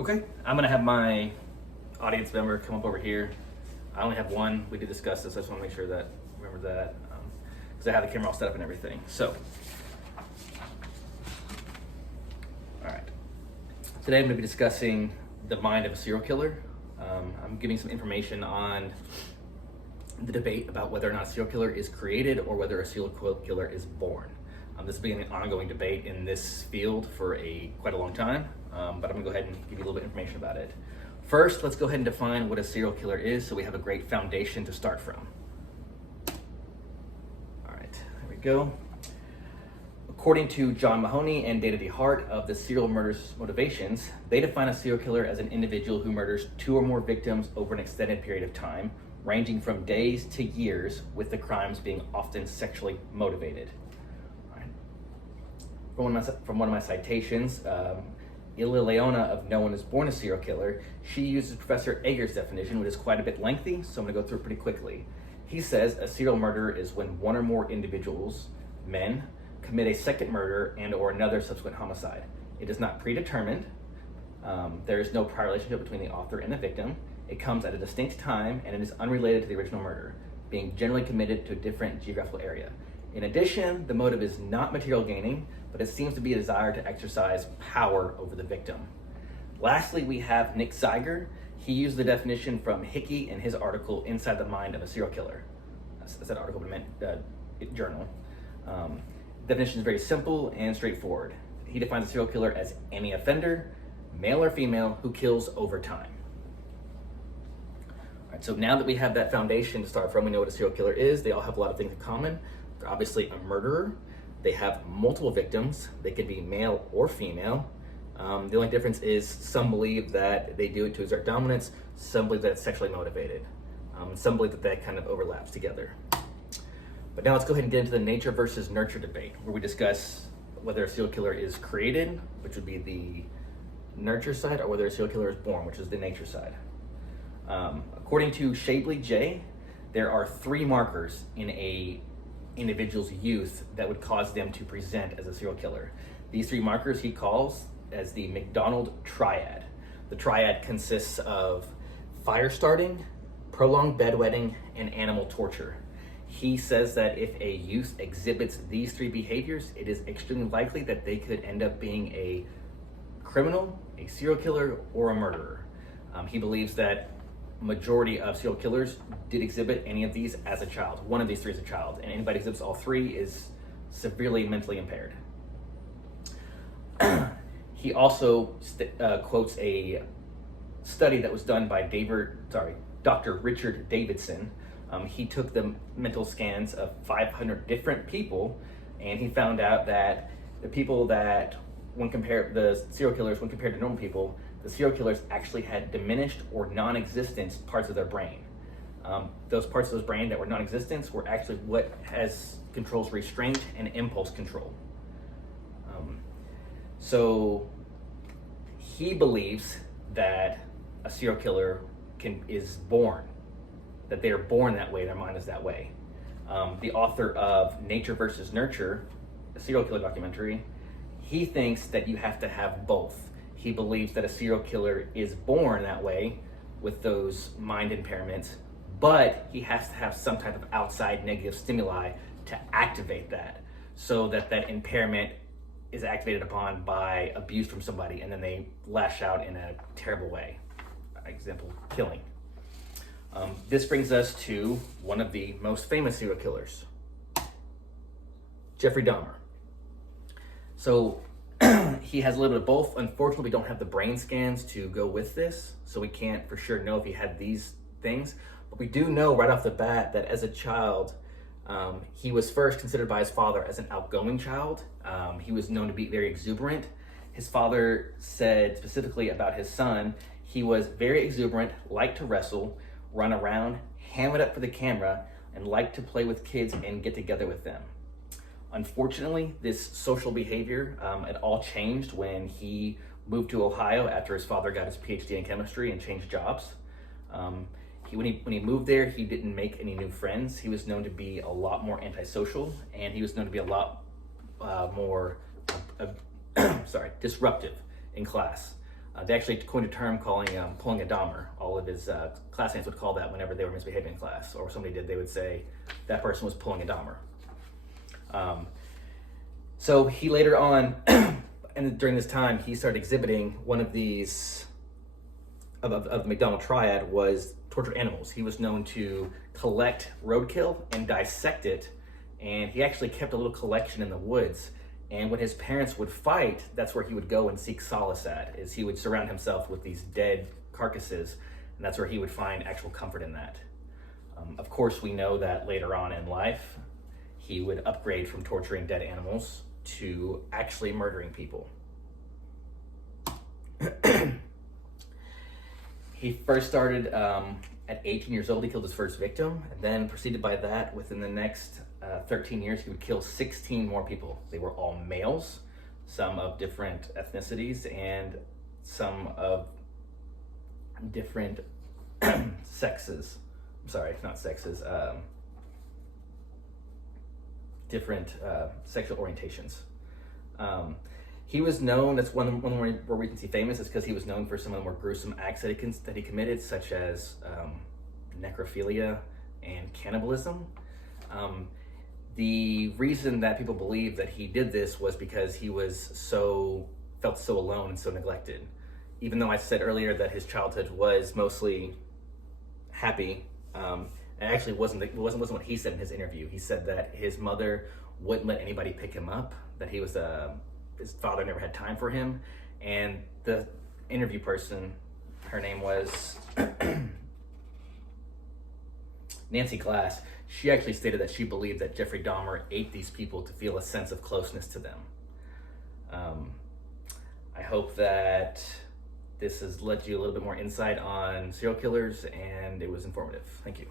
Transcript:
Okay, I'm gonna have my audience member come up over here. I only have one. We did discuss this. I just want to make sure that remember that because I have the camera all set up and everything. So, all right. Today I'm going to be discussing the mind of a serial killer. I'm giving some information on the debate about whether or not a serial killer is created or whether a serial killer is born. This has been an ongoing debate in this field for quite a long time, but I'm going to go ahead and give you a little bit of information about it. First, let's go ahead and define what a serial killer is so we have a great foundation to start from. All right, there we go. According to John Mahoney and Dana DeHart of the Serial Murders Motivations, they define a serial killer as an individual who murders two or more victims over an extended period of time, ranging from days to years, with the crimes being often sexually motivated. From one of my citations, Ila Leona of No One is Born a Serial Killer, she uses Professor Eger's definition, which is quite a bit lengthy, so I'm going to go through it pretty quickly. He says a serial murderer is when one or more individuals, men, commit a second murder and or another subsequent homicide. It is not predetermined. There is no prior relationship between the author and the victim. It comes at a distinct time and it is unrelated to the original murder, being generally committed to a different geographical area. In addition, the motive is not material gaining, but it seems to be a desire to exercise power over the victim. Lastly, we have Nick Zeiger. He used the definition from Hickey in his article, Inside the Mind of a Serial Killer. That's that article, but I meant journal. Definition is very simple and straightforward. He defines a serial killer as any offender, male or female, who kills over time. All right, so now that we have that foundation to start from, we know what a serial killer is. They all have a lot of things in common. They're obviously a murderer. They have multiple victims. They could be male or female. The only difference is some believe that they do it to exert dominance. Some believe that it's sexually motivated. Some believe that that kind of overlaps together. But now let's go ahead and get into the nature versus nurture debate, where we discuss whether a serial killer is created, which would be the nurture side, or whether a serial killer is born, which is the nature side. According to Shabley J., there are three markers in a individual's youth that would cause them to present as a serial killer. These three markers he calls as the McDonald Triad. The triad consists of fire starting, prolonged bedwetting, and animal torture. He says that if a youth exhibits these three behaviors, it is extremely likely that they could end up being a criminal, a serial killer, or a murderer. He believes that majority of serial killers did exhibit any of these as a child. One of these three as a child, and anybody who exhibits all three is severely mentally impaired. He also quotes a study that was done by Dr. Richard Davidson. He took the mental scans of 500 different people, and he found out that the people that, the serial killers, when compared to normal people, the serial killers actually had diminished or non-existent parts of their brain. Those parts of those brain that were non-existent were actually what controls restraint and impulse control. So he believes that a serial killer is born, that they are born that way, their mind is that way. The author of Nature versus Nurture, a serial killer documentary, he thinks that you have to have both. He believes that a serial killer is born that way with those mind impairments, but he has to have some type of outside negative stimuli to activate that, so that that impairment is activated upon by abuse from somebody, and then they lash out in a terrible way. Example, killing. This brings us to one of the most famous serial killers, Jeffrey Dahmer. So he has a little bit of both. Unfortunately, we don't have the brain scans to go with this, so we can't for sure know if he had these things. But we do know right off the bat that as a child, he was first considered by his father as an outgoing child. He was known to be very exuberant. His father said specifically about his son, he was very exuberant, liked to wrestle, run around, ham it up for the camera, and liked to play with kids and get together with them. Unfortunately, this social behavior, it all changed when he moved to Ohio after his father got his PhD in chemistry and changed jobs. When he moved there, he didn't make any new friends. He was known to be a lot more antisocial, and he was known to be a lot more disruptive in class. They actually coined a term calling pulling a Dahmer. All of his classmates would call that whenever they were misbehaving in class, or somebody did, they would say that person was pulling a Dahmer. So he later on, and during this time, he started exhibiting one of these, of the McDonald triad, was torture animals. He was known to collect roadkill and dissect it, and he actually kept a little collection in the woods. And when his parents would fight, that's where he would go and seek solace at, is he would surround himself with these dead carcasses, and that's where he would find actual comfort in that. Of course, we know that later on in life, he would upgrade from torturing dead animals to actually murdering people. He first started at 18 years old. He killed his first victim, and then proceeded by that. Within the next 13 years, he would kill 16 more people. They were all males, some of different ethnicities, and some of different sexes. I'm sorry, not sexes. Different sexual orientations. He was known, that's one more reason he's famous, is because he was known for some of the more gruesome acts that he committed, such as necrophilia and cannibalism. The reason that people believe that he did this was because he felt so alone and so neglected. Even though I said earlier that his childhood was mostly happy, it actually wasn't what he said in his interview. He said that his mother wouldn't let anybody pick him up, that he was his father never had time for him, and the interview person, her name was Nancy Glass. She actually stated that she believed that Jeffrey Dahmer ate these people to feel a sense of closeness to them. I hope that this has led you a little bit more insight on serial killers, and it was informative. Thank you.